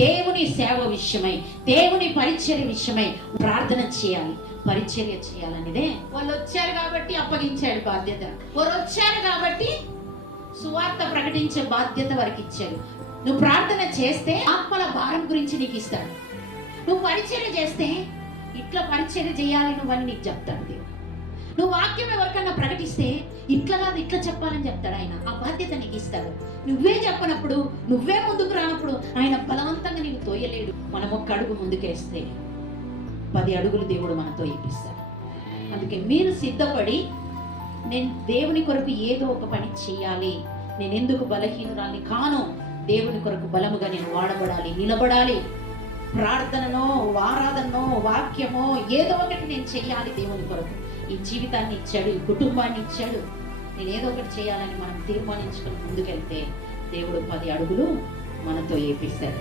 దేవుని సేవ విషయమై, దేవుని పరిచర్య విషయమై ప్రార్థన చేయాలి, పరిచర్య చేయాలనేదే. వాళ్ళు వచ్చారు కాబట్టి అప్పగించాడు బాధ్యత, వారు వచ్చారు కాబట్టి సువార్త ప్రకటించే బాధ్యత వారికి ఇచ్చాడు. నువ్వు ప్రార్థన చేస్తే ఆత్మల భారం గురించి నీకు ఇస్తాడు. నువ్వు పరిచర్య చేస్తే ఇట్లా పరిచర్య చేయాలి నువ్వని నీకు చెప్తాడు దేవుడు. నువ్వు వాక్యం ఎవరికన్నా ప్రకటిస్తే ఇట్లా కాదు ఇట్లా చెప్పాలని చెప్తాడు ఆయన. ఆ బాధ్యత నీకు ఇస్తాడు. నువ్వే చెప్పనప్పుడు, నువ్వే ముందుకు రానప్పుడు ఆయన బలవంతంగా నీకు తోయలేడు. మనం ఒక్క అడుగు ముందుకేస్తే 10 అడుగులు దేవుడు మనతో ఇప్పిస్తాడు. అందుకే మీరు సిద్ధపడి, నేను దేవుని కొరకు ఏదో ఒక పని చేయాలి, నేను ఎందుకు బలహీనురాల్ని కాను, దేవుని కొరకు బలముగా నేను వాడబడాలి, నిలబడాలి, ప్రార్థననో ఆరాధనో వాక్యమో ఏదో ఒకటి నేను చెయ్యాలి దేవుని కొరకు. ఈ జీవితాన్ని ఇచ్చాడు, ఈ కుటుంబాన్ని ఇచ్చాడు, నేను ఏదో ఒకటి చేయాలని మనం తీర్మానించుకుని ముందుకెళ్తే దేవుడు 10 అడుగులు మనతో ఏపిస్తాడు.